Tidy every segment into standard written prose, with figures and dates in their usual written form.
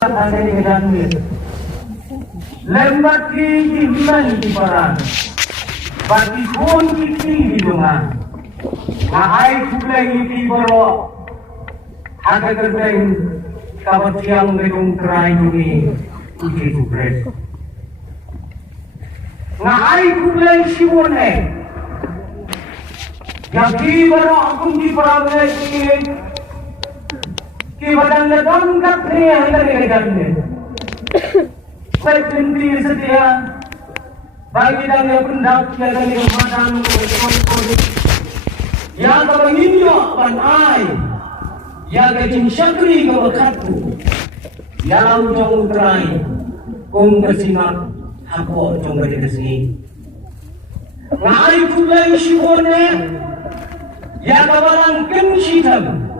Ada di kedangan. Lembat ki himan di barat. Bagi kun kiki di dungan. Ngai kulai di baro. Ada kerjain kabat siang gedung terai ini uji sukres. Ngai kulai siwone. Jadi baro akun di peragai ini. Badan ledang kat ni yang dari negara. Saya sendiri setia bagi dan yang pendak yang dari badan yang terbinyo panai yang kecing syakri ke bekatku yang jauh terai kong kesinap hako jauh dari kesini. Ngai kulai syibone yang kawalan Kynshithem.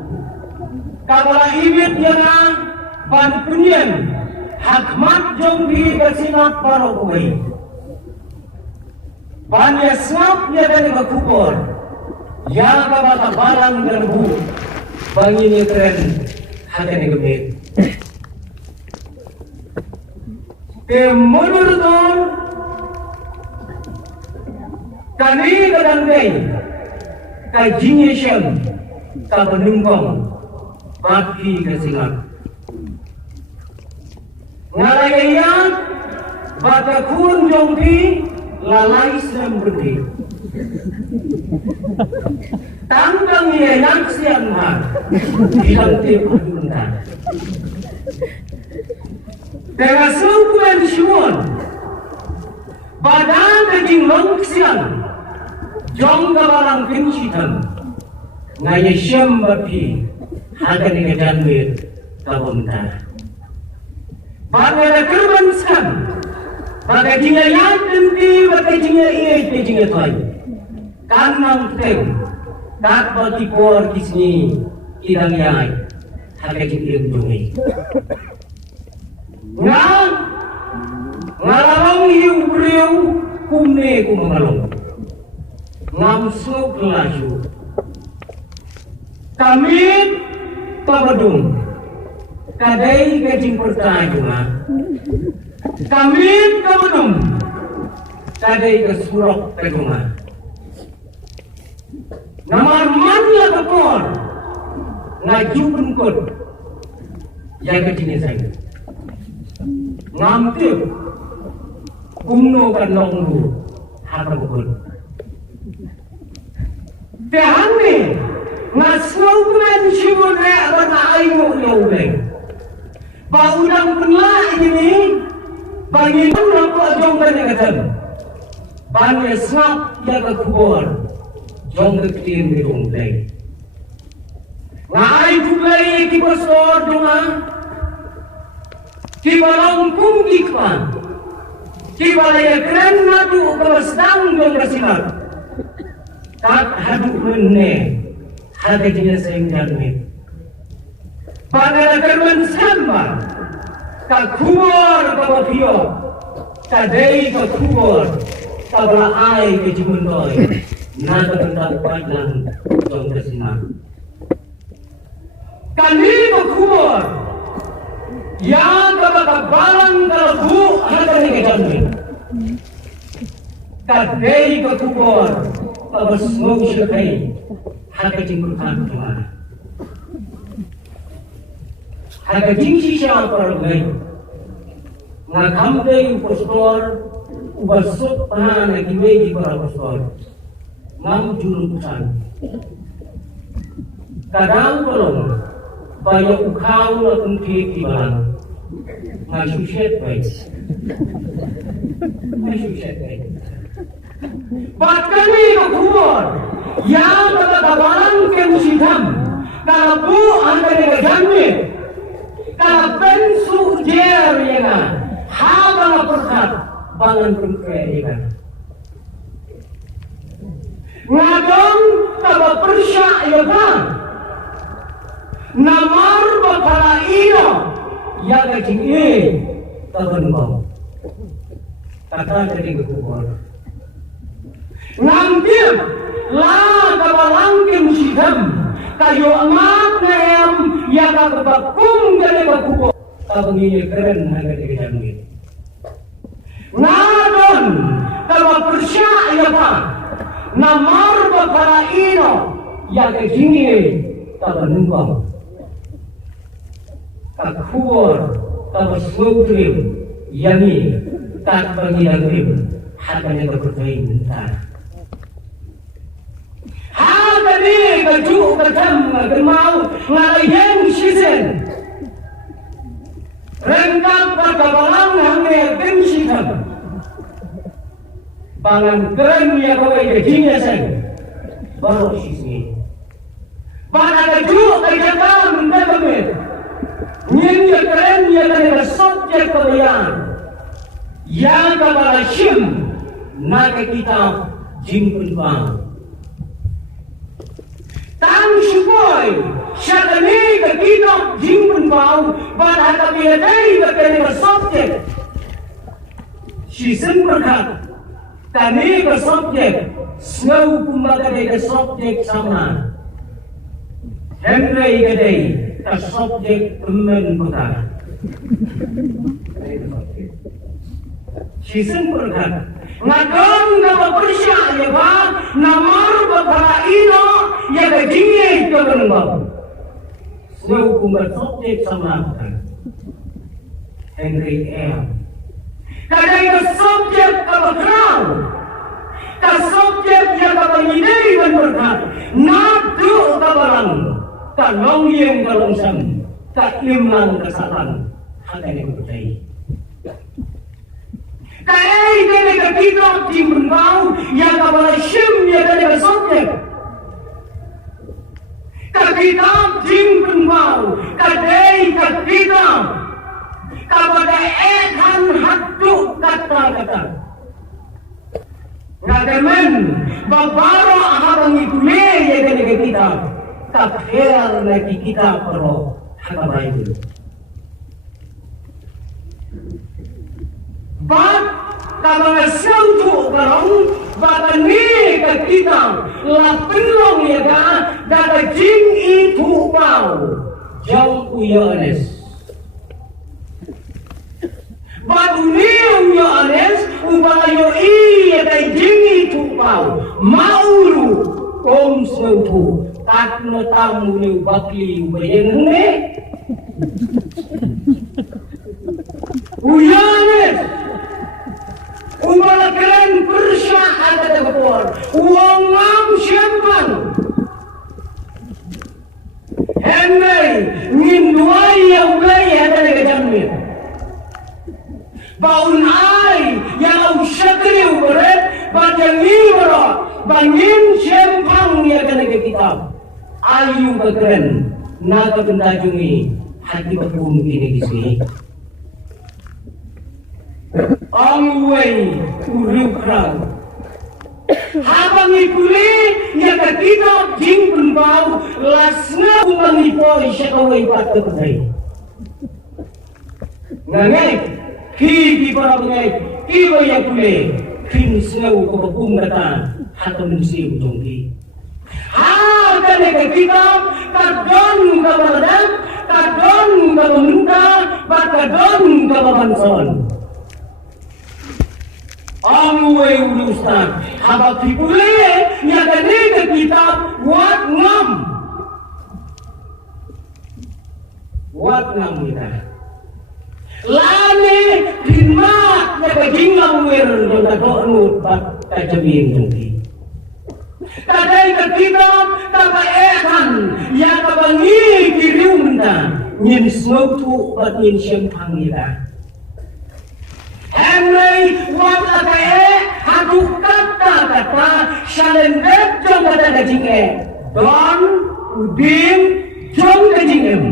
Kalau ibit yang ban punyen hakmat jong bi kesinat paro koi ban ya snap ya dari kubur ya kata barang dan bu bangi ni keren hati ni gemit menurut kami kadang day Kynshithem ka penungkong Bagi kesingat ngalayan bata kun jongpi lalai sem berdi tanggang yang siang ha hilang tip adunta dengan sukuan syuon badan daging longsian jong gawalang Kynshithem ngaya syam bapi Hagan ni kejanwir kabunta. Pada kerbansan, pada jinga yang tempi, pada jinga iai, jinga tuai. Kanang tem, tak bagi kor kisni idang yai, hagan jinga ujungi. Ngalarong hiu beriu, kumne kumangalong. Ngamsuk laju. Kami Pabadung, kadai kajing pertanyaan. Kami kabadung, kadai kesurok kedungan. Namar mana kepor, ngaju pengkod, yang kecilnya saya. Ngamtip, kumno kan longgu, hata pengkod. Tehani. Ngasaukan syibone wana ayu yauleng. Baudang penlah ini bagi orang ko jong benegatan. Bani snap ya ke kubur jong ketin di rumleng. Ngai kulai ki pastor dunga. Ki balong pung dikpan. Ki balaya keren nadu kawasdang jong kasinat. Tak hadu menne. Hati dia sehingga ni. Pada kerman sama, tak kubur kau pio, tak day kau kubur, tak berai kejumundoi, nada tentang panjang jom kesinah. Kali kau kubur, yang kau balang kalau bu hati ni kejangan. Tak day kau kubur, kau bersemu syukai. Harga jingkutan kemana? Harga jingsi siapa pergi? Ngakam deh pastor, ubasuk pahan lagi begi para pastor. Ngam jurusan. Kadang belum, bayar ukau lakukan keki balang. Ngasuset baik. Ngasuset baik. Bahkan ni kubur. Yang berkawan Kynshithem, kalau bu anda negajamit, kalau pensu jer yang hagal perkat bangan perkaya. Ngadong kalau persyak yang namar bakala iyo yang kecing terbang. Kata jadi kubur. Ngambil lah kawalang Kynshithem kayo amat na yang yakag bakung dari bakupo Tabungi keren harga dijamin. Ngadon kalau percaya apa? Namar bakara ino yang kejini tabanungkong. Kakuor tabasmutrim yangi tak bangilagrim hatanya berkutain bentar. Hatani kaju ketam ngemau ngayeng sisen. Rengkap perkabalan hangnya Kynshithem. Bangan keren ya kawai kejinya sen. Baru sisi. Pada keju kejagaan mendalamit. Nyinya keren ya kena subjek kebayaan. Yang kabala shim naga kita jimpun bang. Tang syukoy syakani ke kita jimpun bang. Pada kami ada kena subjek. Sisin berkat. Kami ke subjek. Snow kumbaga ke subjek sama. Henry gede ke subjek temen berkat. Sisin berkat. Ngadon kalau percaya bah namar bakara ino ya kejinge ke benembau. Snow kumbaga subjek sama. Henry M. Kadang ke subjek kalau kerau. Ke subjek yang kalau ini dan berkat. Nadu kabarang. Ke longyeng ke longsam. Ke imlang ke satan. Hanya ini berkata. Kaya ini ke kitab jimbau. Yang kalau syim yang ke subjek. Ke kitab jimbau. Kadai ke kitab. Kepada ehan hatu kata-kata. Ngagaman, babaro ahabang itule ya kena kita. Kakhir lagi kita perlu hakabai dulu. Bak kabang sautu barang batani ke kita lapelong ya ga daga jing itu pau jauh uyanes. Baduniam yo anes ubalayo iya kay jingi tupau maulu kom sautu takno tamu ni bakli ubayen ne uyanes ubala keren persya ada dekor uangam syampan henry nginduai ya ulai ada dekajamir baun ai yang syakri uberat bajang liwara bangin syempang ya kena ke kitab ayu kekeren naga pendajungi hati bakum kini kisi angway urukran habang ipuli ya ke kitab jing penbau lasna umang ipoi syakaway patka pedai ngangai Ki para pengai, ki baya pule, kin snow ko bakum kata, hato mensi utongki. Ha kane ke kita, kadon ka baladam, kadon ka pemerintah, kadon ka banson. Amwe urustan, habak ki pule, ya kane ke kita, wat ngam. Wat ngam kita. Lani khidmat ya kajingam wir do ta donut bat kajabin tungki kadai ka kitab ta ba ehan ya ka bangi kirium ta nyin snautu bat nyin syempang ida Henry wat ka hadu kata shalendek jong kata kajinge don udin jong kajingem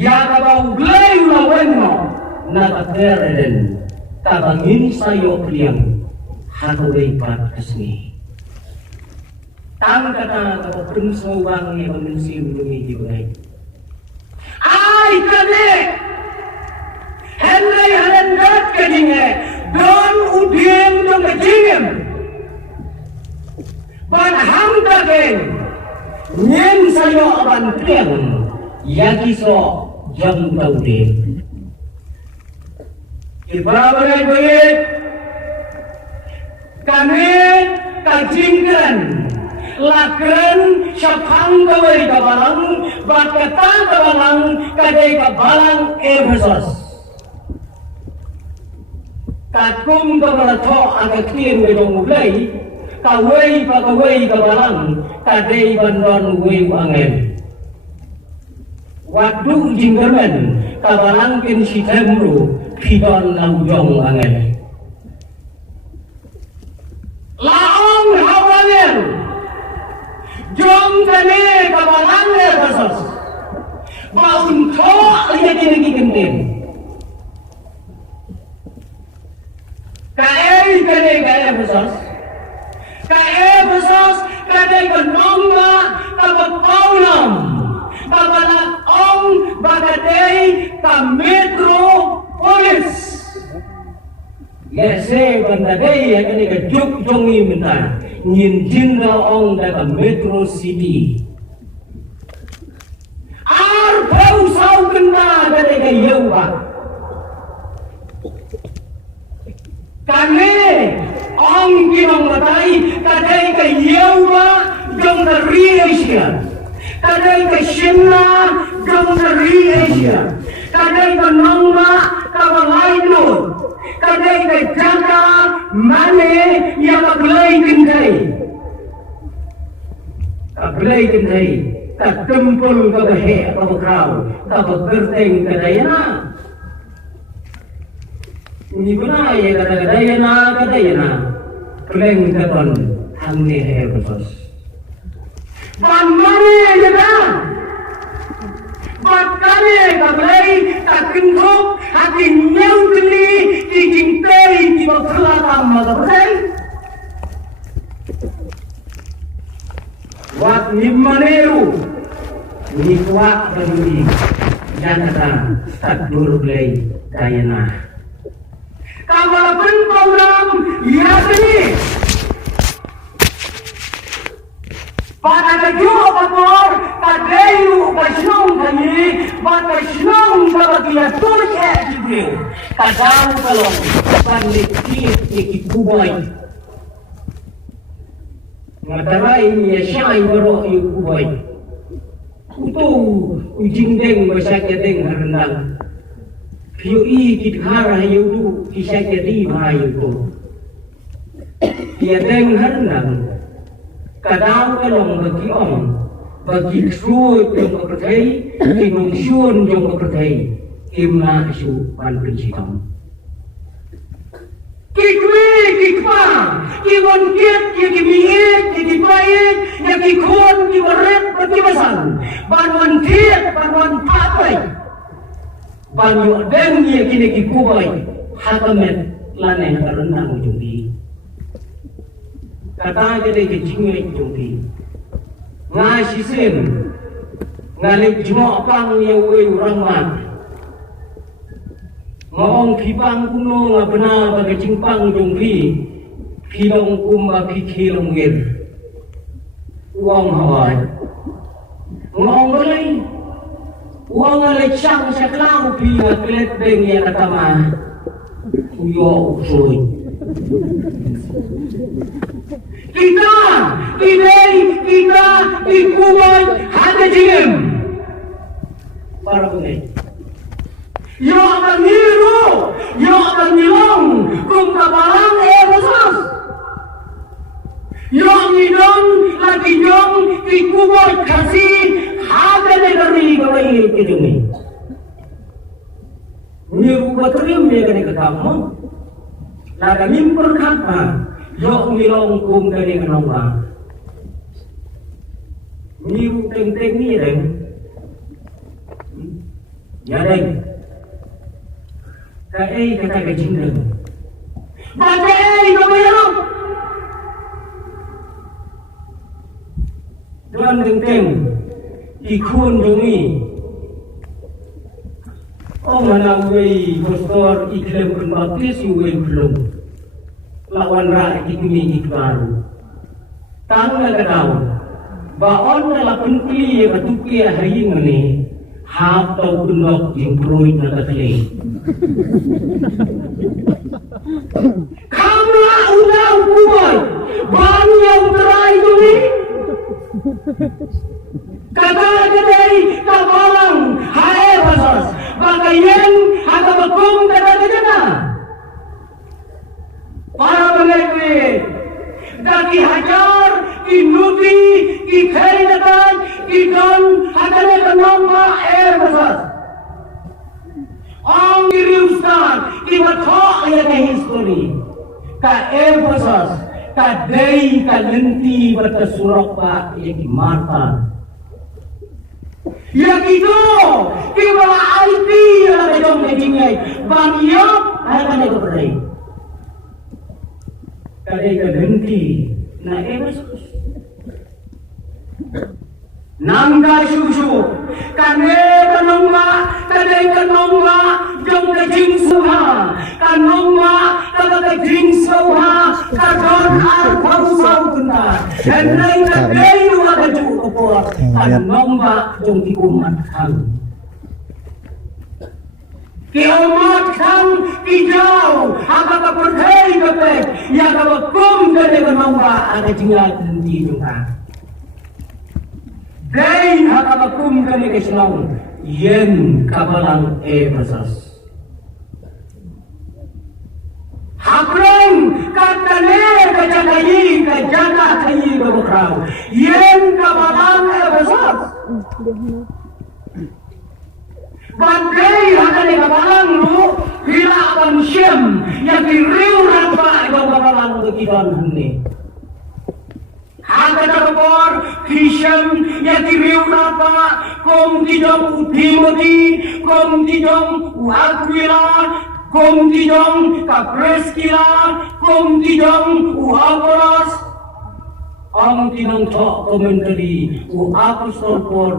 ya kabau glay lawenno na tatereden tabangin sayo kliang hataway pat kasni tang kata kapag pinso bang ni pagmensi lumiti bagay ay kane Henry halendat kajinge don udiem don kajingem ban hamdagen nyen sayo aban kliang yakiso jam tawde Ibarat kami kajingkan lakren syafang kawai kabalang bakatan kabalang kadai kabalang Efesus kakum kabalato agak kien gedong mulai kawai kabalang kadai bandon wei angin waktu jinggamen kabalang Kynshithem ru pidon laujong angin laong hawanel jom kene kabalang Efesus baun to lihat ini genting kae kene Efesus kene kenongga kabapaulam kabalak ong bagadei metropolis Yese bandadai yang ini kejuk jongi minta ngin jinda ong daga metro city. Ar bau sau kena daga yewa. Kane ong kinong matai kadai ke yewa jong dari Asia. Kadai ke China jong dari Asia. Kadai ke nongma kabalainut. Kadai ke jaga mane yang kabelai kendai tak tempul ke behe ke bekrau ke begerteng kadayana ini benar ya kadayana keleng keton hamne Efesus ban mane jaga bakane kabelai tak kentuk hati nyau keli dijingtai di bawah magabay wat nimaneru nikwa berduri janata tak durulai dayana kawalan program ya ini pada kejuh kapor kadeyu kasyong kami pada syong kabagia turke jibril kadang kalong pandit ikikuboy mataray niya siya'y baro ikikuboy uto ujingdeng masyakadeng harandang piyo ikikhara yudu kisyakadi mahayudo iyadeng harandang kadang kalong bagi suot yung kapatay kinungsyon yung kapatay kimna isu pan Kynshithem kikpa kikon kit kikimiit kikipayit kikon kibaret kibasan banwan kit banwan papay banyo den niya kinikikubay hatamet lanay karunang jumbi kata jadi kecingit jumbi ngasisin ngalik jumok pang yawe urangman ngong pipang kuno nga benar bagi cimpang jumbi pilong kumba pikilong gir uang hawai ngong alay siyang saklang pila pilet beng ya katama uyo usoy kita ikuman hati jim para bunyi yo akan niru yo akan nilong kung kabalang Efesus yo ngidong lagi dong ikuman kasih hati dari kawai kejumi niru batrim ya kani katamu lada mimper kata yo ngilong kum dari kanongba niru teng-teng ni reng ya reng kae kata kajindeng bagai kamayarong dan teng-teng ikun jungi manaway pastor iklem kun baptis yuway belum lawan rakyat ikumi ikbaru tang nagadaw baon na lapun pili batuki hayin ni hap tau kunok yang peruit na katali. Kamla ulang kuboy, bang yang terai tuli. Kata-katai kapalang hae pasas, bakayen haka bakum kata-kata. Para pengekwi, kaki hajar, kinuti, kikhainatan, kidon, hakane kanamba pasas. Ang diriustan, kibatok ya ke history. Ka pasas, ka day, ka lenti, berkesurok pa, ya ki mata. Ya gitu, kibala IT yang ada dong ngejingay, banyak hakane keberai. Kadai ka lenti, na pasas. Nangga susu, kane kanongwa, kadai kanongwa, jom ka jingsuha, kanongwa, ka jingsuha, kadon arpau sautuna, henai kadai wada jukopor, kanongwa, jom ikumat kang. Kiamat kang kijau, haka ka perhei kapek, ya ka bakum kadai kanongwa, ada jinggal nanti juga. Day hakabakum kani kesenong yen kabalang pasas. Hakreng katane kajakayi kajaka kayi babukrau yen kabalang pasas. Bandai hakane kabalang lu hila akan syem yang diriu rampa kabalang begitu hene. Hangga kapor Kynshithem yang diriu napa kom dijong Timothy kom dijong Aquila kom dijong Priscilla kom dijong Apollos ang tinangtok komentari apostol Paul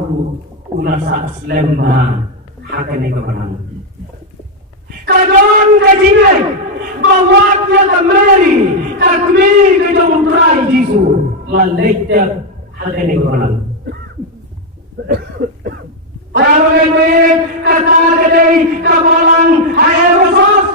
unasa slemba hakane kabarang kadon kajinay bawat ya kameri kakmi kajong try Jisu laleknya hakane kabarang para pengikut kata kadai kabalang hae pasas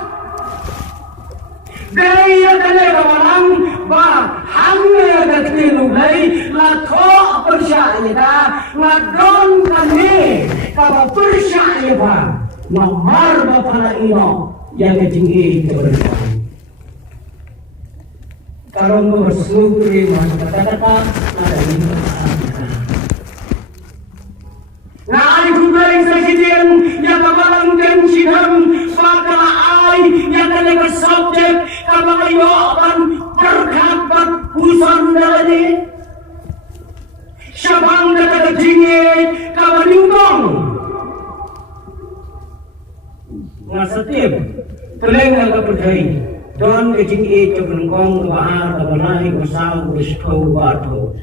daya kadai kabalang ba hangne katilu dai la tho percaya ngadon kami kaba percaya ba nomor bapala ino yang tinggi keberkahan kalau bersyukur kata-kata ada ini Ngai kubaling sa kitin, yang kabalang Kynshithem, bakala ay, yang kalaga subject, kabakayokan, berkapat, pusan dalani. Syabang kakagajingit, kabalingkong. Ngasatib, tuling ang kapagay, doon kajingit, kabalingkong, kabaar, kabalay, kasaw, kastaw, bato.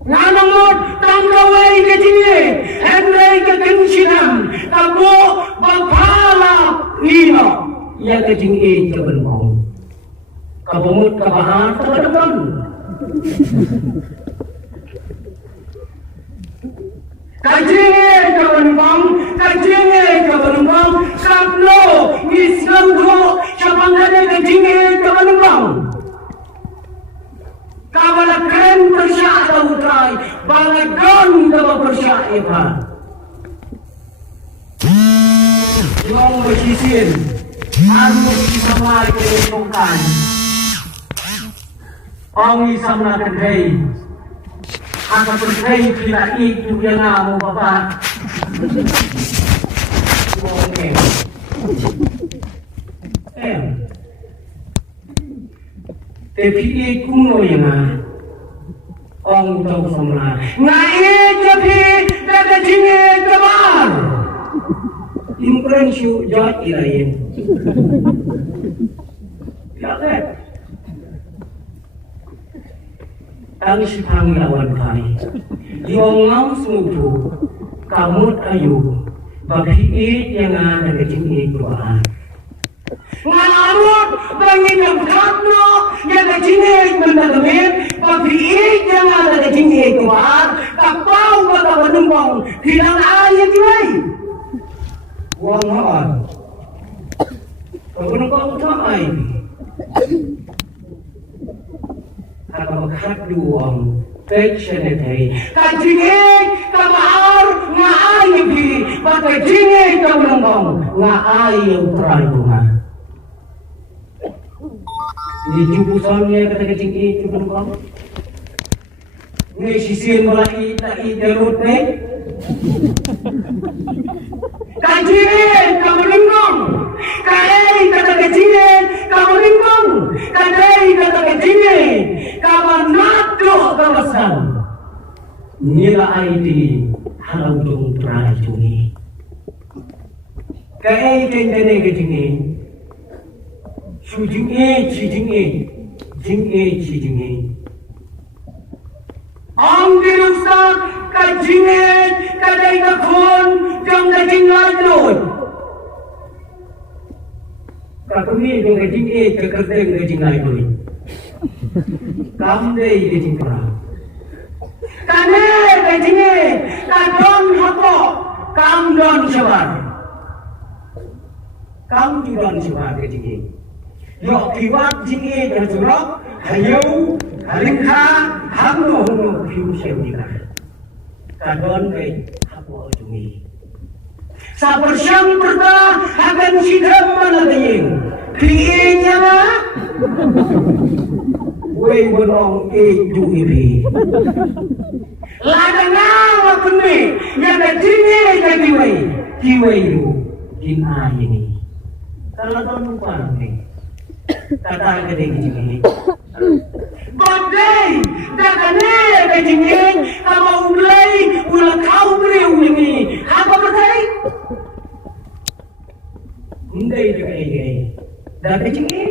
Nganamot tanggaway ke sini, henry ke Kynshithem, kamu bapala ino, ya ke sini ke benong, kabumut kabahar terdepan. Kajinge ke benong, kaplo islamdo, syabangane ke sini ke benong. Kabalakren persya atau utrai, balagon dapat persya iba. Yung bersisin, harus disamai kehidupan. Ang isam na kadhay, ang kadhay kita itu yang amo bapa. Okay. Tapi kuno yang orang tahu semua. Ngai tapi ada jinge kabar. Imprensio jat ilayen. Lakat. Tang sipang lawan kai. Yung ngau sumutu kamut ayu. Bapi yang ada jinge kuan. Ngalamut bangin yang kapno yang kecingin mendalamit papiik yang ada kecingin kuat kapau kata menumpang hilang air tiwai wang hon menumpang samai kata makat duang Kynshithem kecingin kamar ngai bi pakai kecingin menumpang ngai yang terakhir ni jubusannya kata kecing itu kan ni sisir mulai tak idarut ni kecing kamu lingkong kai kata kecing kamu lingkong kai kata kecing kamu naduk kawasan nila ID halau jung trai jungi kai kecing Su chính e chỉ chính e ông đi đâu xa cái chính e cái đây là khôn trong cái chính lại rồi cả công ty trong cái chính e cái đây cái chính lại rồi cam đây cái chính ra cái này cái chính e cái don hako cam don sabar cam juga don sabar cái chính e Yok kiwat jingi dan surok hayau halingka hamno hono piu sewika kadon kai hapo jungi sabar syam perta akan sidam mana dayeng krienya na wei bonong jungi bi lada nawa pene yang jingi jadi kiwei lu jin ini kalau ton lupa ni kata ke dia gini badai dah kene ke gini kamu mulai ulah kau beri ini apa badai ndai ke ini dah ke gini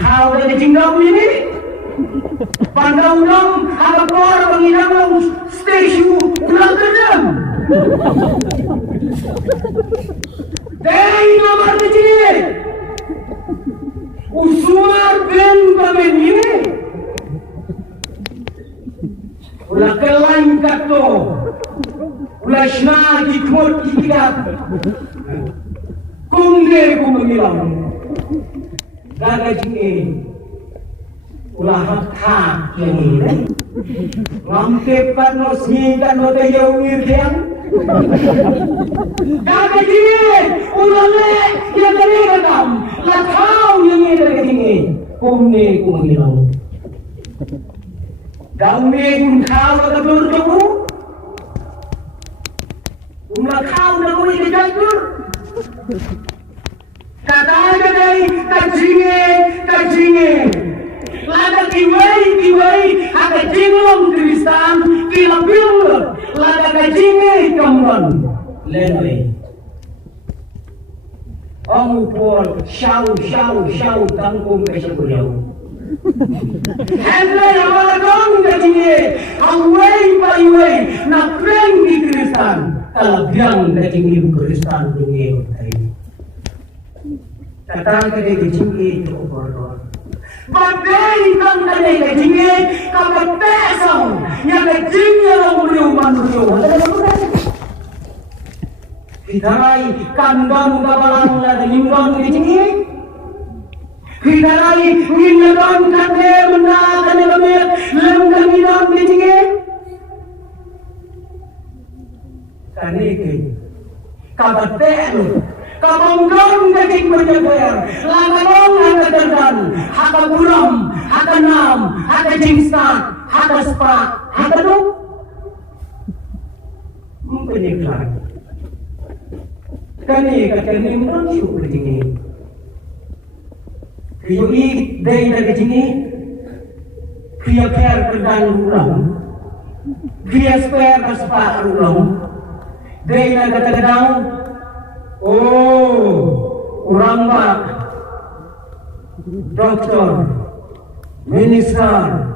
kau dah ke jingau ini pandau dong apa kor menginap stasiun ulang kedam dari nomor ke gini Usumar ben bamen ini ulah kelain kato ulah shna dikot dikigat kumde kumilang daga jinge ulah hak yang ini ngampe panos ni kan no tayo wirkian daga jinge ulah le yang dari rekam la kau yang ini dari jinge kumne kumilang Daunnya pun kau tak bertemu, umlah kau tak boleh dijadur. Kata kadai kajinge, lada kiwai, ada jinglong Kristan, kilapil, lada kajinge kamuan, lenwe. Ông Paul shau tangkum kesebeliau. Henry awal dong kajinge, awai paiwai, nak keren di Kristan, kalabang kajinge Kristan dunia utai. Kata kadai kajinge cukup. Badai tang kadai kajinge, kabat pesong, yang kajinge orang beriu. Hitarai kandang kabalang lada limbang kajinge. Hitarai minadon kande mena kande lamir lem kandidon kajinge. Kane ke kabat pesong. Kabongdong kajing berjabar, lagalong haka terdan, haka buram, haka nam, haka jingstat, haka spak, haka dong. Mempeniklat. Kani merang syukur kajing. Kiyoi day na kajing. Kiya per terdan ulang. Kiya sper kaspak ulang. Day na kata-kadang. Oh, orang bak, doktor, minister,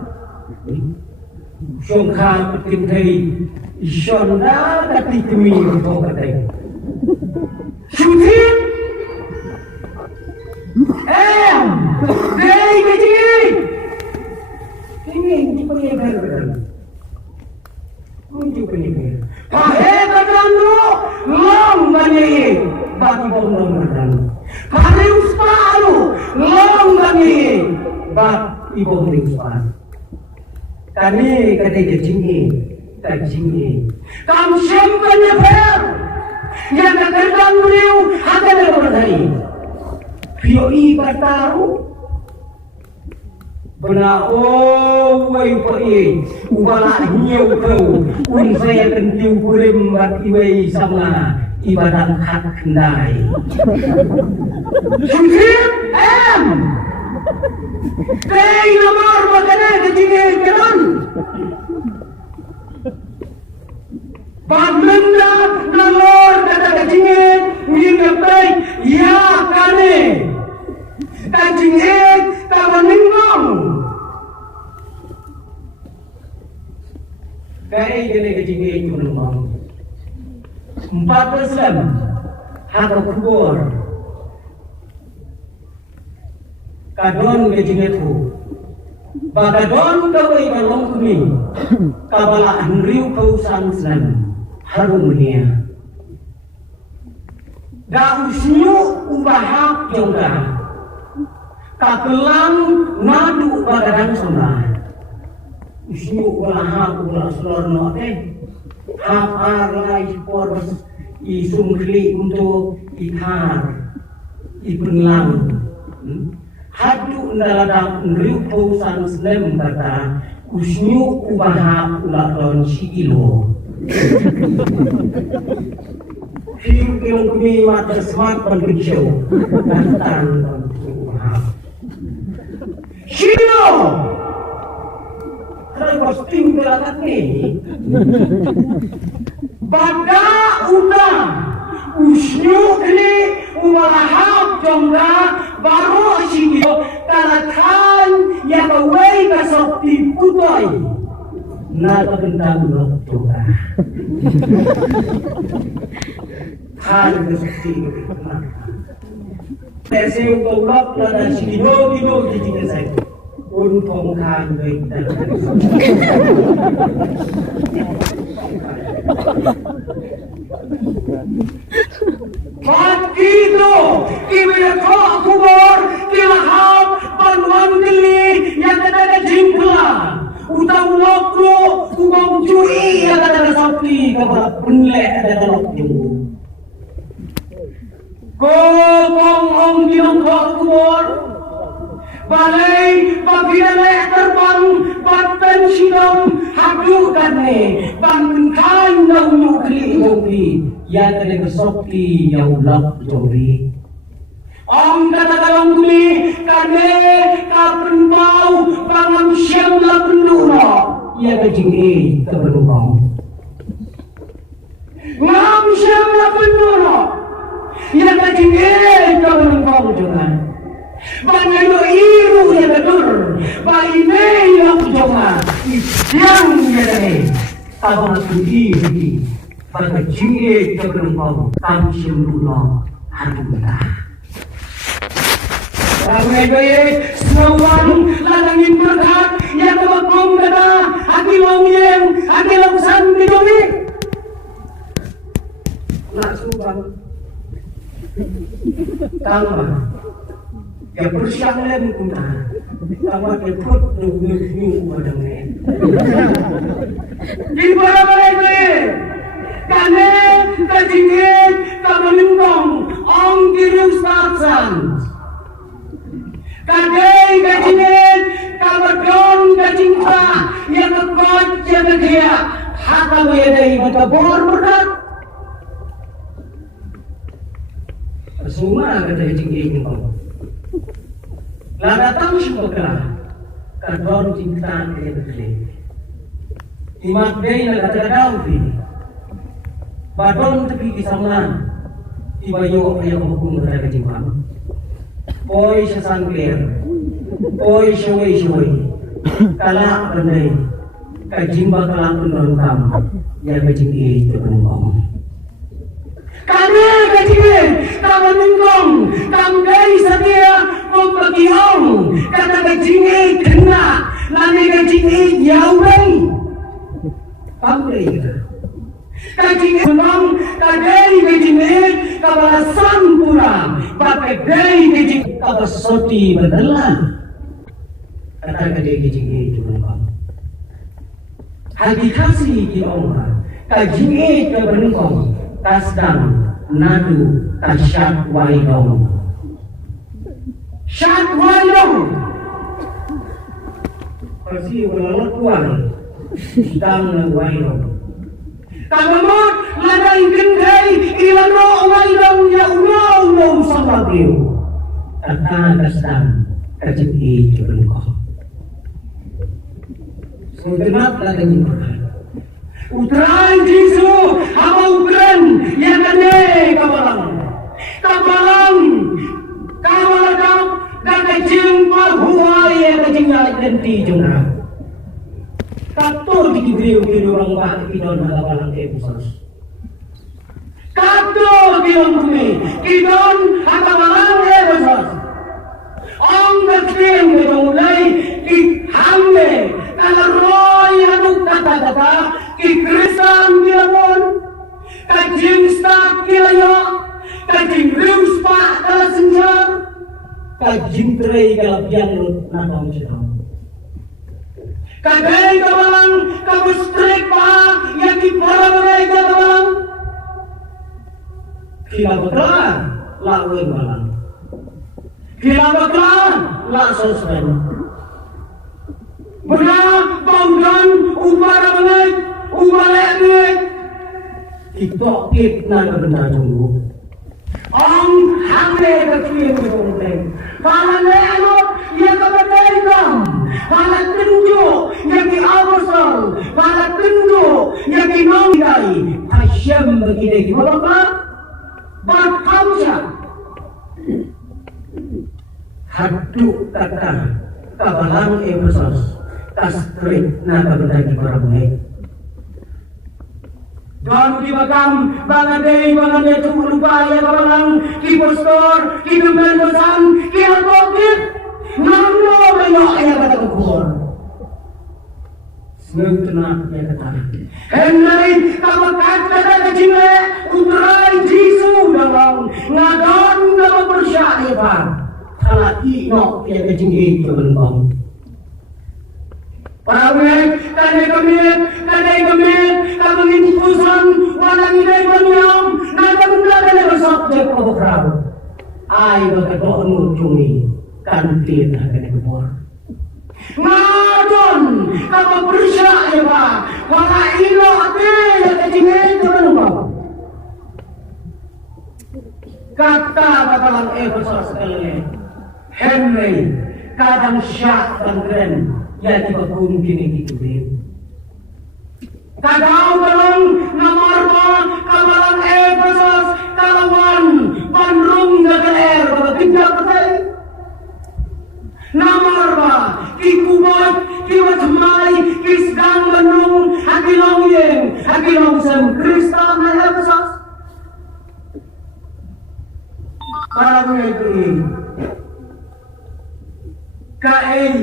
songkha petim thầy, ison đã kati kemi thong katai. Sutin, ibu nomordan. Harius paru long kami bab ibu harius paru. Kami kata kajingi. Kam siapanya per yang terkadang beliau ada dalam berdari. Pioi bertaruh. Benar wai pai ubala hiu kau saya kentiu kulim bat iwai sama ibadah hak kendai Kynshithem tei nomor makanya kejini kenan Pagmenda nomor kata kejini minyak tei ya kane kejini kawan ningong Kaya gini kejini itu memang 4% hak kubur kadon kejini itu bagadon kawai kalong kumi kabala henriu kausan Islam harumnia da usnyu ubahak jongga kakelang nadu bagadang sama usnyu ubahak ubahak selorno hafar lai por isungkli untuk ikhar ipenlang hadu ndaladang ngriu pausan Islam kata usnyu ubahak ulakon sikilo Hiu kilong kumi mata smart pengersau Nantan Sino Kalau posting belakang ni Bada una Usnyu kini Umalahap jongga Baru sikilo Kalatan Yang away kasok tiputoy Nakagandang log jongga Hal seperti itu. Saya untuk log dan sikilo di tinggal saya. Untuk kan baik dan. Begitu, kita kau kubur, kita hab bantuan keli yang ada jingkla. Utang loklo, ubang curi yang ada sapi kepada penlek ada loklo. Kong ong dinong kubur, balai pagilai terbang, batan sidong hadu kane, bangkai nau nyukli jogi, yang ada sapi yang lok jogi. Om kata kalong kuli kane kapen bau bangam siang la pendura ia kejingi kebenukong ngam siang la pendura ia kejingi kebenukong jangan banyayo iru ia betul baine yang jangan siang ia deh abang kudi pada kejingi kebenukong kam siang dulu harus betah Ramai-ramai senawan ladangin berkat yang kebakom kata hati longyen, hati longsan didomi. Nak subang. Tama. Ya bersiang lem kuna. Tama ke put du wadangnya. Di mana-mana kane kajingin kamaningkong ong kirus tatsan. Kadai kajinin, kabadon kajingka, yang kekot yang kaya, hata mayadai mata bor berkat. Semua kata kajingin kau. Lah datang syukurlah, kadon cinta kaya berkeli. Imat day na kata daufi, badon tepi kisamlan, ibayo ayaw hukum kata kajingka. Oi sesangkir, oi syawai, kalak pandai, kajimba kalak penontam, ya kajing itu penongkong. Kami kajing, kamu nongkong, kamu dari setia membagiong, kata kajing kena, lani kajing jauh Pamri, kajing menong, kadai kajing kabalasan pakai day kijing kapasoti benelan. Kata kedai kijing itu kan. Hati kasih di orang, kijing itu beneran. Kasdam nadu kasyat waidong. Syat waidong. Kasi wala tuan. Sedang waidong. Kamamot ladang gendai ilano waidong ya ulo sama beliau. Kata kasdam kijing itu beneran. Segenap ladang gendai. Utran Jisu, hama utran yang ada kawalang, kawalang dan kajing pahuai yang kajing ganti jumlah. Kato dikibrio orang bah kidon kawalang episode. Kato kidon bumi, kidon kawalang episode. Ang kajing mulai dihamle kalau roy haduk kata-kata. Kristan kilapon, kajing stak kilayo, kajing rius pak kala senjar, kajing terai kalapian lut natong sedang. Kadai kawalang kabustrik pak yang diparabay kawalang, kilabaklan lawin walang, kilabaklan la sospen. Benar baudan upara banget. Ubalek itok kita benar tunggu. Ang hamle kecil betul. Palane anok ia kebetulan. Palat tunjuk yang diawasal. Palat tunjuk yang dinonggai. Asyam begini gimana? Bak kamsa. Haduk kata kabalang episode. Kastrik naga berdagi para baik. Dan di bagam bangadei cukup lupa ya kawalang kibostor kibebendosan kialbokit ngamno banyo ayah kata kubur. Semua tenang ya kata. Henry kawakat kata kecile utrai Jisu dalam ngadon dalam persyai pak. Kalau inok ya kecinggi kebelbong. Parawek, kadai kemit, kamangin pusan, walang ilay banyam, nagamda ka na subject of a crowd. Ay, magkatoon mo tumi, kantin na kanagubor. Ngadon, kapagpursya, iba, wala ilo ate, yakajingin ka manubang. Kata papalang episode sekali, Henry, kadang syak dan keren, ya tiba pun kini gitu beliau. Kadang balong nomor kawalan episode kalawan bandrung gagal pada tidak betul. Nomor kikubat kiwatmai kisdang bandrung hakilong sem Kristan na episode. Para mengerti, kain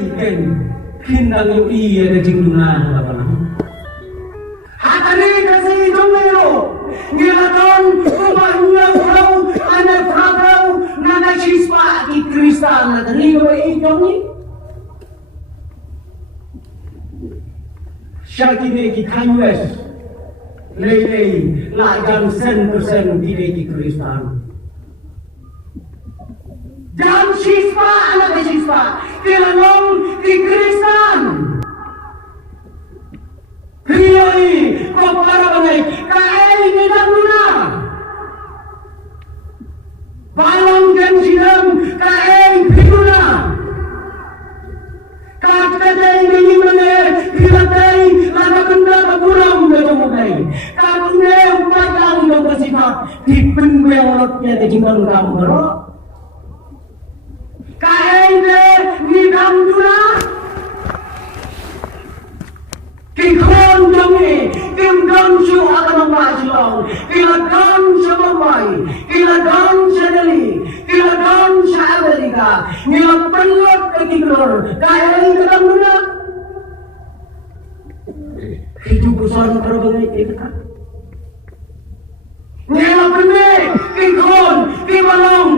kindang yung iya na jingdunan na pala. Hatani kasi itong mayro, ngilaton umarunaw anagpragaw na nagsispa ki Kristan na tanigo itong ni. Siya kini ki Kanyes, lelay lagang 100% kini ki Kristan. Dan siswa anak siswa kilanong ki Kristan. Priyoi ko para bangay kaay nidang luna. Balong Kynshithem kaay pinuna. Kakatay ngayon na kilatay lalaganda kaburang na tumugay. Kakunay upatang ng kasipap dipengwelot niya kajimang kamaro. Kaende nidang duna kikon dami kimdon siya akan memajulong kiladon siya Mumbai kiladon siya Delhi kiladon siya Amerika nilapelot ke kiklor kaende nidang duna hidup besar terbangai kita nilapelot kikon kibalong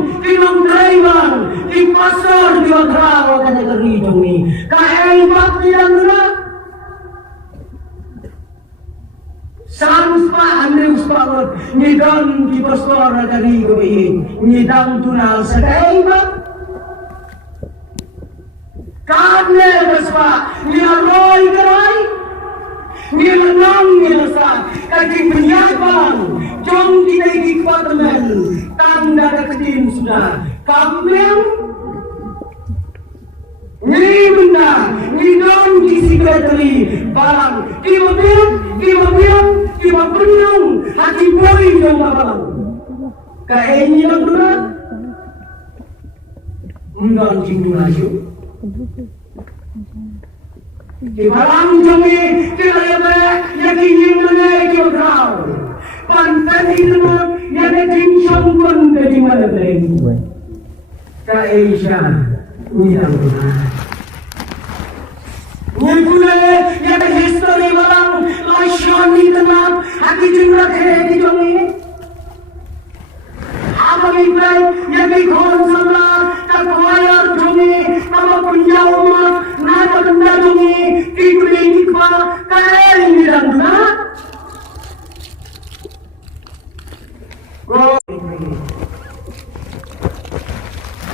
ngidang di pastor dari gobi ngidang tunal sa kaiba karne baswa niaroy karay nilanang nilasa kajing penyabang jom kita ikutmen tanda ketim sudah kambing ni benda ni dong di sekretari barang kiba penyung hati boy dong barang kaini lang berat undang jindu laju kibarang jongi kilaya yakin mana kibarang pantan itu yang jinjong pun dari mana dari kaisha Nidang berat. Nyekule yang history barang laisyon ni tenang hati jumlah di jongi. Abang ibrahim yang ikon sama terkoyar jongi nama penjauh nada benda jongi kikuli nikma kaya nidang berat.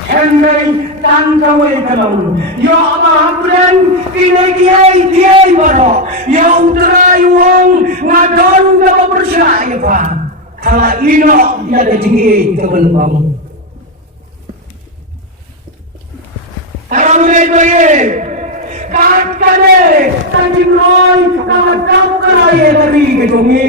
Henry tangkawai kalong yo abahapren kinai baro yo utrai wong ngadon daw percaya pa kala ino dia ada tinggi teman bang alam baik kat kane tanjing roy kat kau kaya dari gedungi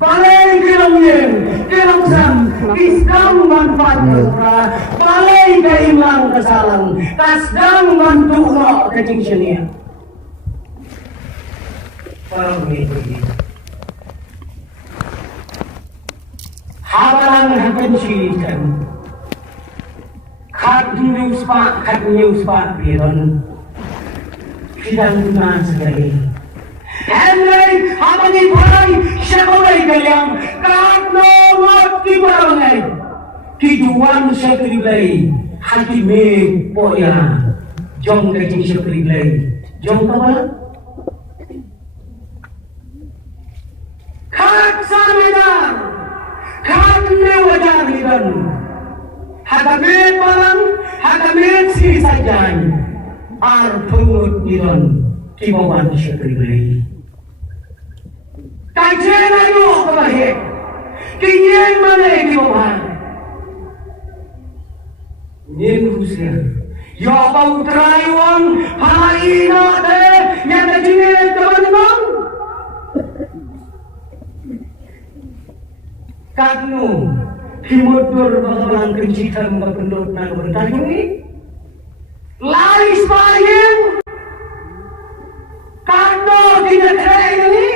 Balai kilang sam, isdang manfaat kesra, balai kailang kesalang, kasdang mantuho kejingsinya. Parang begitu. Habalang Kynshithem, kat news pak biron, sidang tunas sekali. Henry, habang iparay, siya kulay kayang kakno wakti barangay. Kiduan siya kriblay, hati me po ya, jong kajing siya kriblay. Jong ka ba? Kak samidan, kak newajan iban. Hagamit barang, hagamit sisajan. Arpungut iban, kibawan siya kriblay. Kajian ayo kebahik, kinyen mana kibawan. Nyen Rusia, yo bau terayuan, hari nade yang kejingan teman-teman. Kadnu, himudur bakalan Kynshithem berpendut nang bertajungi. Laris paling, kadno tidak kaya ini.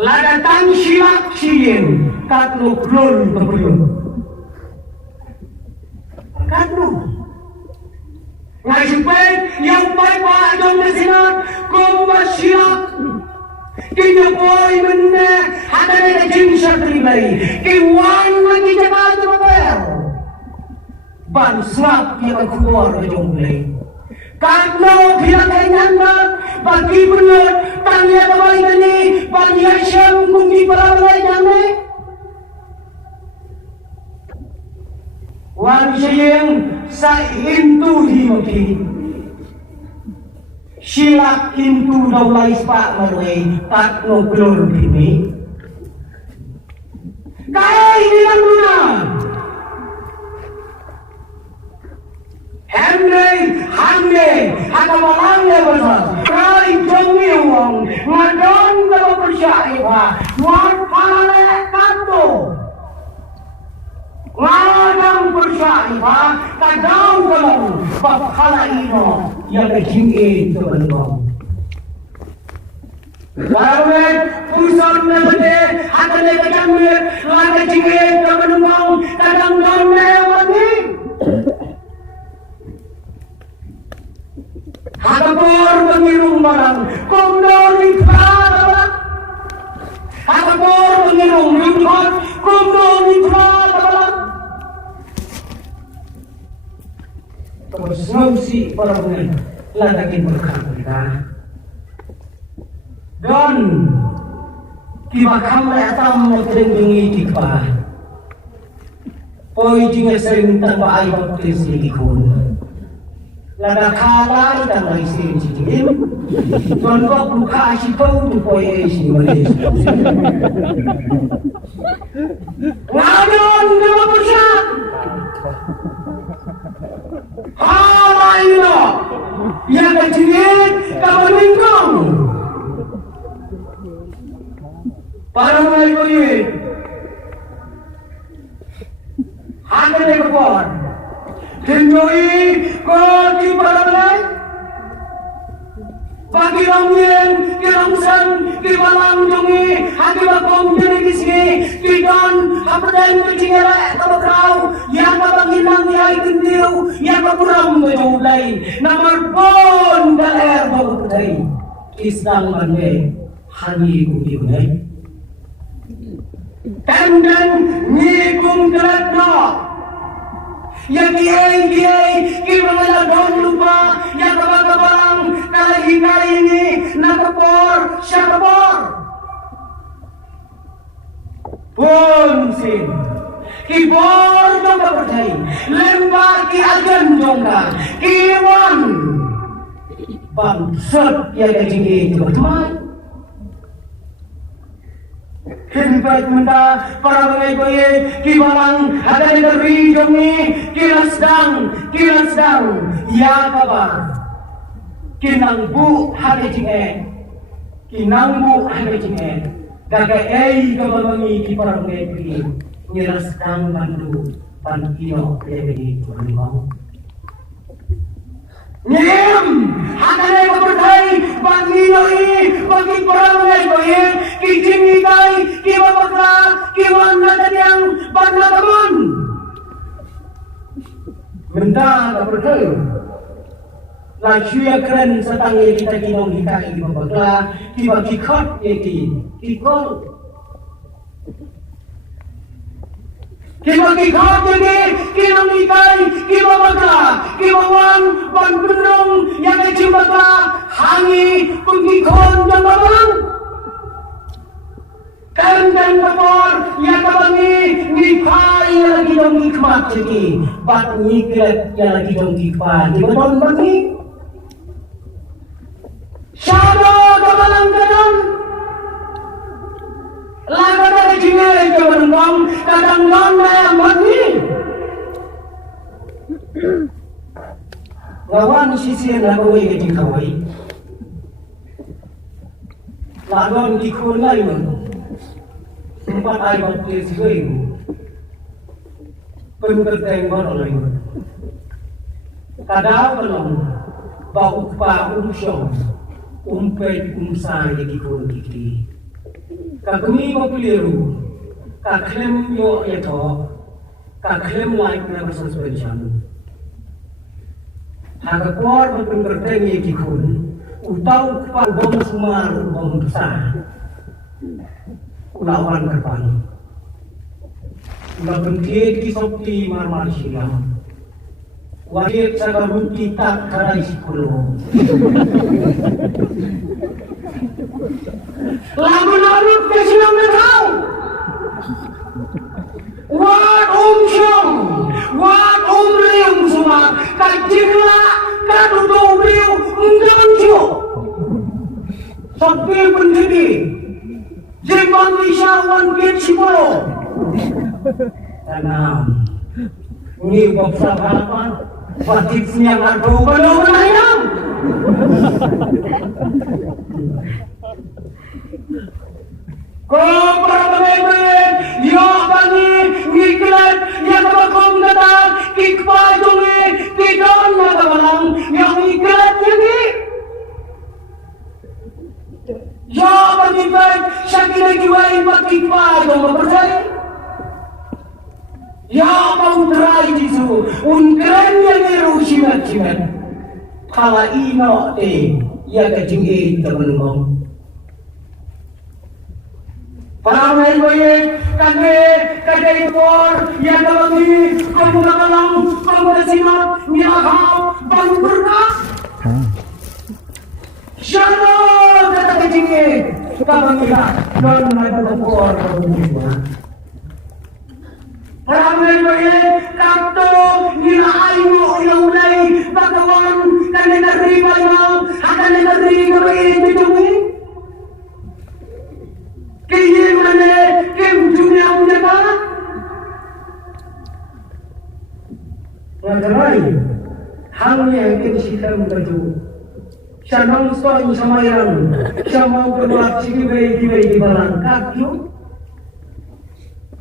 Lada tang silak siyen katno klon kebelum katno ngai supaya yang baik pak jom Synod kumba silak kini boy menne ada ada jingsa terlibai kiwan lagi jalan terbaik ban slap yang keluar ke jomblay katno dia kayaknya bagi benar tanya kembali ini bagi Aisyah mungkin para pelajarnya wan siyang sa intu himaki silak intu daw lais pa marway tatlo klor kini kaya ini lang muna Henry, hakamalangnya bersama. Kali jongi wong, ngadon kalau percaya, wan pale kanto. Ngadon percaya, kadang kalau bakala ino yang kejingin teman-teman. Lalu pusat nanti akan dikacangin, lagi kejingin teman-teman, kadang lagi. Hakapor pengirung barang, kondori kala. Hakapor pengirung rimpat, kondori kala. Terus ngausi para pengen. ladakin berkah kita. Don kiba kamai atam mengkenjungi kiba. Poi jinga sering tanpa air baptis dikun. Lada kala itang lagi sering cincin. Don kok buka asipau tu poi esi Malaysia. Ngadon kama persak. Halaino yang kecil kama lingkong. Para mulai koi. Hanya lekor. Kenjoi kau di para mulai. Bagi ramien, kirangsan, kibalang jongi, hati bakong jadi kisih, kidon, hapedan kecingera, kabakrau, yang kabanginang yai kentiu, yang kapuram kejulai, namar pon daer bagutai, isdang mande, hani kudiunai. Kandan ngikung keratno, yang kiai kibangala dong lupa, yang kabang-kabang kali ini nakapor syakapor ponsin kibor dong kapercai lembar ki agen dong ka kiwan bangsat ya kajingi teman-teman Himpat menda para bagai-bagai kibalang ada di negeri jongi kilasdang ya kabar kinang bu hade jinge gaga ei kabangi kiparang ngepi nirasdang bandu pantino lebedi tuhanimau Nyem, hakane kapertai bangino ini bagi parang ngepi kijingitai kibabaka kiwana yang bangna teman benda kapertai Lajua keren setang ye kita kinong hikai di babakla, tiba kikot ye kikol. Tiba kikot ye kinong hikai di babakla, kibawan ban benong yang cimbaka hangi pengikon yang babang. Kandan kapor yang kabangi ngipai yang lagi dong hikmat jadi, bat ngiklet yang lagi dong hikmat, tiba don bangi. Shadow kabalang kadang laga dari jingai kabalang kadang yang mati lawan sisi lagawai ke jingkawai lawan dikulai sempat air baptis gue pengertian baru lagi kadang belum bau pa umsyong umpet umsa yang ikut kiki. Kami mempeliru, kaklem yo itu, kaklem lain na bersuspension. Hingga kuat berpengertian yang ikut, utau kupang bom sumar bom besar, ulawan kerpan. Ulah pentit kisopti marmar silam. Wajib saya ruti tak karai sepuluh. Lagu-lagu kesilang merau. Wat syong, wat riung semua. Kajinglah, kadudau riung, enggak syok. Sampai pendiri. Jemang isyawan get sepuluh. Tanam. Ini bapsa harapan. Fatihnya ngadu kalau menayang. Kau para pemain, yo bani ngiklan yang bakong datang kikpa jongi kidon nagawalang yang ngiklan lagi. Yo bani baik syakina kiwai bakikpa jong berpercaya. Ya mau terai jisu, unkren yang eru cimet. Kala ino ya kejingi temen-temen. Para main-main, kadai por, yang kawangi, kamu nagalang, kamu Synod, niagaw, bang berkah. Shalom kata kecingit. Kami tak non berkuar berjumpa. Ramai banyak kata nila ayu yang mulai bagawan dan negeri bayau akan negeri kami dijumpai. Kini mana kem dunia menjaga. Lagi hal yang Kynshithem berjumpa. Sianong soy sama yang mau berbuat sikit di balang kaki.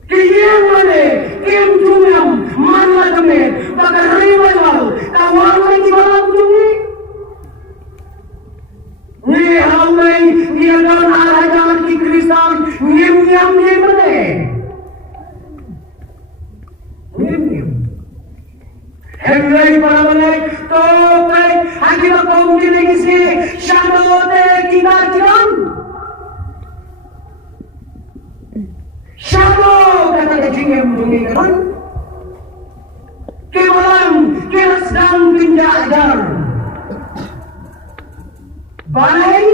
Kian mana, kian jumam mana kami, bakal rival, kawan lagi balang jumi. Ni hamai ni akan arah jalan di Kristen, ni mana? Henry para mana? Topai, akibat kaum ini kisi, syadote kita jalan. Shadow kata kecingin bunyi kan? Kewalang sedang pinjajar. Balai,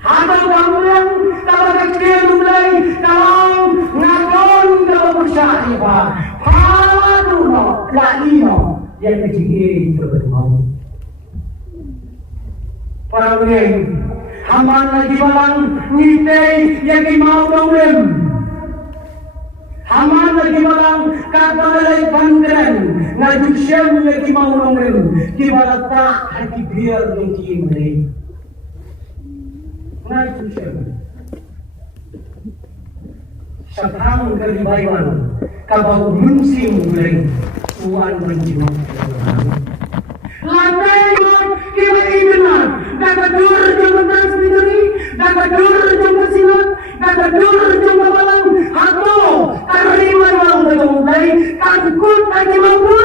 ada bangunan kalau kecil mulai kalau ngadon kalau bersyaifah, haduno laino yang kecingin bertemu. Para pengen. Haman lagi balang nitay yang mau dongem. Haman lagi balang kata lay pandren ngajusyem lagi mau dongem. Di balata hati biar lagi ini. Ngajusyem. Satang dari baywan kabau muncing mulai uan menjimat. Lantai kira benar. Dapat dur jumpa transmiteri, dapat dur jumpa Synod, dapat dur jumpa balang. Atau terima balang berjumpai, takut lagi mampu.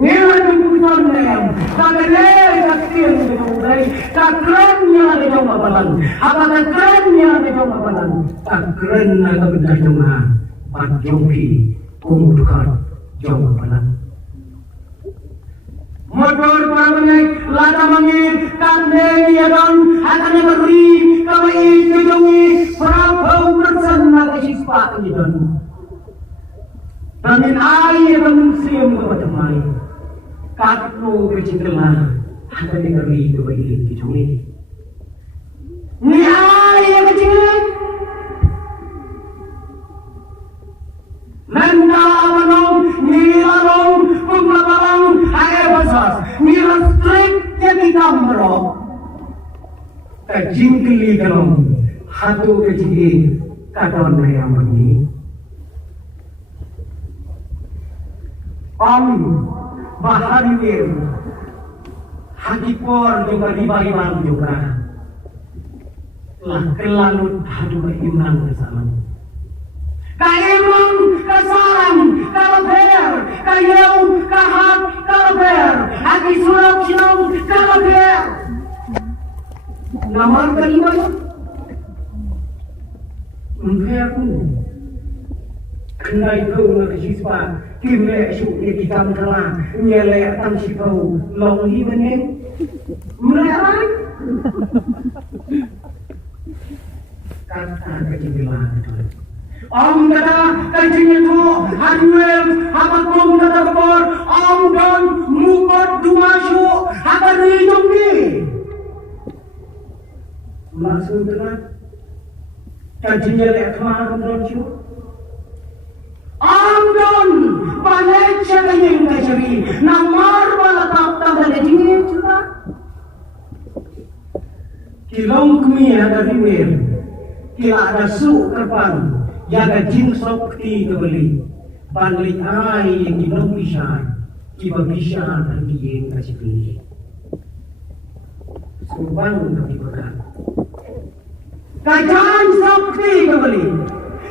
Nila jumpa yang dapat kecil berjumpai, tak kerennya berjumpa balang. Apakah kerennya berjumpa balang? Tak kerennya berjumpa Panjoki, Kumudukar, jumpa balang. Motor para mengek, lada mengek, kandeng yadon, hatanya beri, kawai kejungi, prabau bersama kesispa yadon. Tamin air manusia kepada katlo kecintela, hatanya beri kawai kejungi. Ni air kecil, nanda manong, nilarong, kumlabarang, Mira straight jadi kamera. Kajingkeli dalam hatu kecil kadon yang begini. Baharir hakipor juga dibayar juga. Lah kelanut hatu beriman bersama. Kaimang kasaran kalaber, kayau kahat kalaber, hati surat sinong kalaber. Namar kelima, aku kena itu nak siswa, kime syuk di kitab kelah, nyelek tam sipau, long hibenin, mulai kata kecilan. Om kata kajian itu haduel habakum kata kebor om don mukot dumasyu habari jombi maksud dengan kajian lek kemana don syu om don banyak cakapnya kacari namar bala tak ada jingit juga kilong kami ada riwir kila ada su kerpan jaga jin sokti kebeli balik ai yang dinong bisa kiba bisa dan dia kasih pilih subang kami pegang kajan sokti kebeli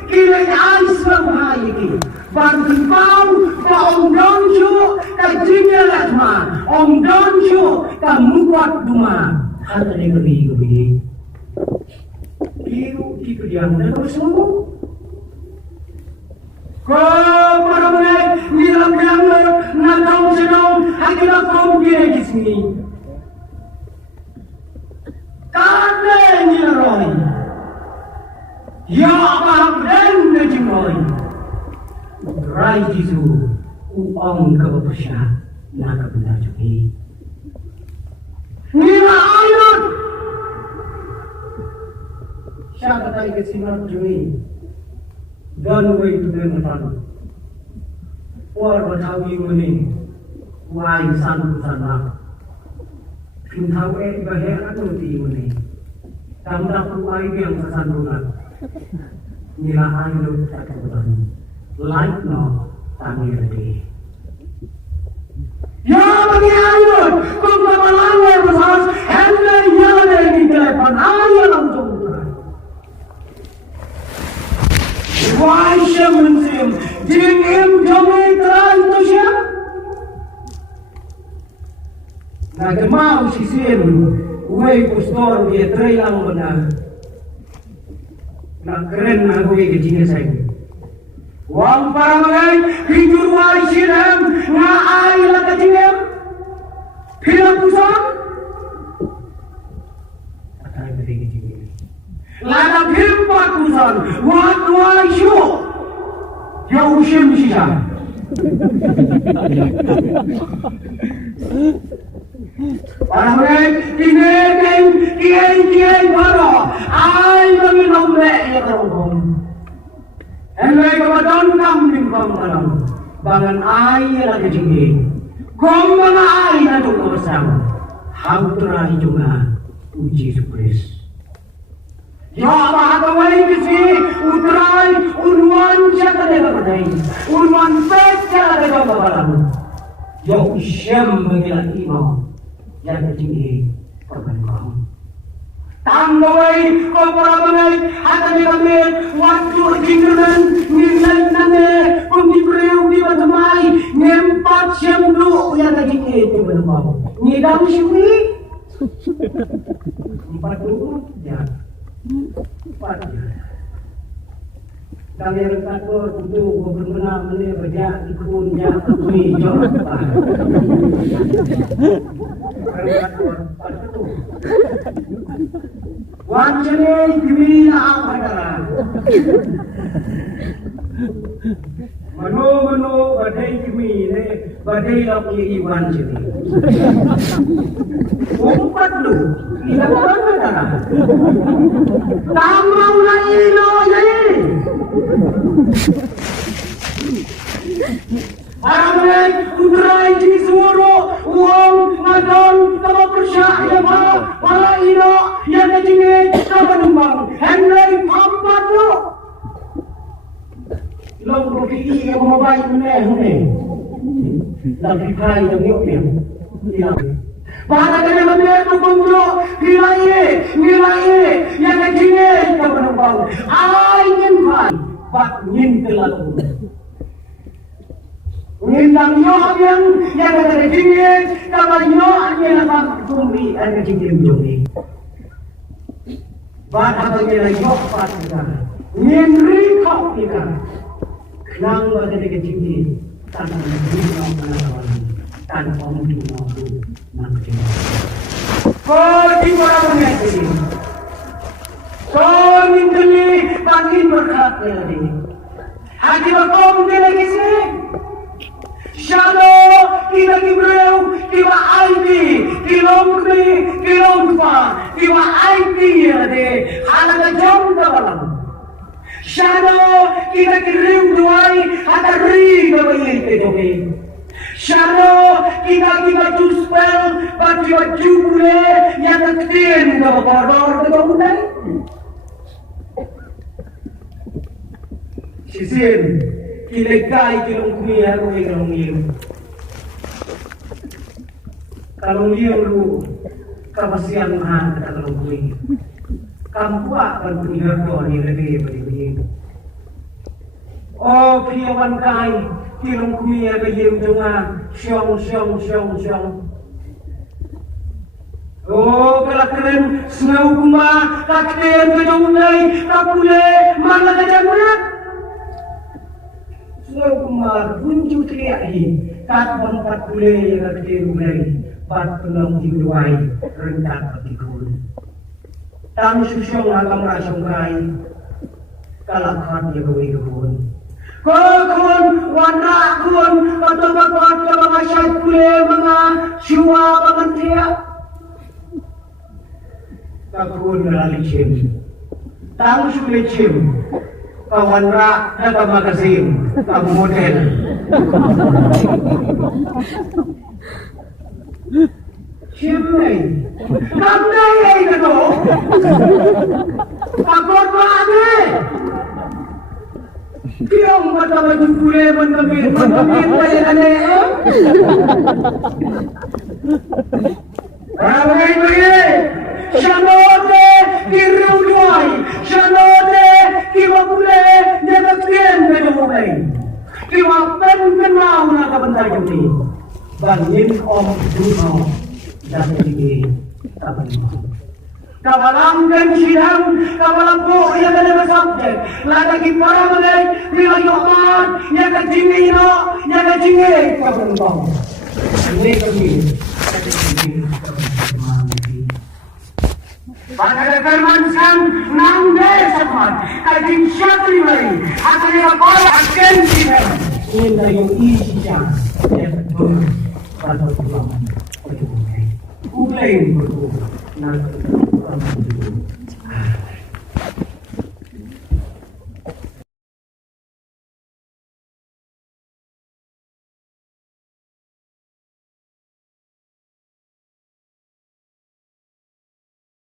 kila ai sebahai ki bantu kau ka om donju ka jinnya latma om donju ka muat duma hata negeri kebeli kiu kitu yang dah sembuh para mengai nilam yang nakam sedang hakina kom kiri kisni. Karena nyeroi, ya abang dan ngejimoi. Rai jisu uang kebesar nak benda cuci. Nila ayat. Siapa tadi kesimpulan cuci? Dan way to the front. Or what how you mean? Why san sana? Kim how e bahaya atau ti meni? Tamda puai yang sesandungan. Nila ayat tak betul. Like no, tangi lagi. Ya bagi ayat, kau mabalangnya bersas, hendak yang lagi telepon ayat langsung. Why shaman him? Ding him kami try to share? Nagemau si sim, way pustor dia try lang mana. Nak keren nak way kecingnya saya. Wang para mengai hijur wai siram na ai la kecingnya. Pila pusang? Atai beri kecingnya. Lada pimpa kusan, wat wai syu. Ya usim sisa. Para mengai tineken kiai bara. Ai bagi nombe ya terong. Hendak kemudian kambing dalam bangan air lagi tinggi. Kau mana air itu bersama. Hautra juga uji surprise. Ya apa kawai kisi utrai unwan siapa dia berdai. Unwan pecah dia bawalan. Ya usyam mengilat imam yang tinggi kapan kau. Tanggawai kau para mengai hati kami waktu jingeran nilai nane pembibreu di batamai nempat syamdu yang lagi itu berbau ngidam syumi 40 ya 4 ya kami rektor untuk benar-benar menjadi ikun yang kami jawab Wajane gimana apa cara? Mano badai gimana? Badai lagi iwan jadi. Umpat lu, ini apa cara? Tamau lagi lo ye. Aramai udrai di suara uang ngadon sama persyaratan wala ino yang kecingin sama numbang hendak pampat lo long profi yang mobile meneh lagi kai yang nyopir pada kena meneh tu kontro nilai yang kecingin sama numbang ingin kai bak ngin terlalu Nindang nyok yang ada jingin, kalau nyok yang apa kumbi ada jingin jungin. Bahagia dia nyok patah, nyeri kau kita. Nang ada jingin, tanpa nyok menawan, tanpa mungkin mampu nak jingin. Kau di mana mengerti? Kau minteli bagi berkat lagi. Hati kau mungkin lagi sih. Shadow, tiba Gibril, tiba IP, kilompa, tiba IP ada, ada jam dalam. Shadow, kita kirim duai, ada ri dalam itu. Shadow, kita juspel, tiba jubule, yang ketian dalam koridor kemudian. Sisin. Kilekai kilong kuya ko kalong iyo. Kalong iyo lu kapasian mahan kata kalong kuya. Kampua kan punya ko ni lagi beri. Oh piawan kai kilong kuya kayem tunga syong. Oh kelakren sengau kuma kakten kejong nai kapule mana kejang mana. Kumar bunju teriahi kat bangkat bule yang kecil mulai bat pelang diluai rendah patikul. Tang susyong agam rasong kai kalakhan ya gawe gawon. Kekun warna kun katot ke mga syat bule mga siwa pangantia. Kakun nalalicim. Tang sulicim. Kawanra na kamagasim, kamodel. Siyempre, kamnay na to. Pagod mo ate. Kiyong matawad yung kuleman kami pa yan ane. Ramay mo yan. Shanote kiruluay, shanote kiwapule nyakakien medumulay. Kiwapen kenau na kabantay kami. Bangin om duno dan tinggi taban. Kawalang Kynshithem, kawalang po yang ada subjek. Lagi para malay nilayokan, yang kajingino, yang kajingay kabantong. Ini kami kajingay kabantong. Pada firmankan nang desapan Kynshithem akan dilakukan Kynshithem ini yang isinya yang betul pada Tuhan. Udah yang betul nanti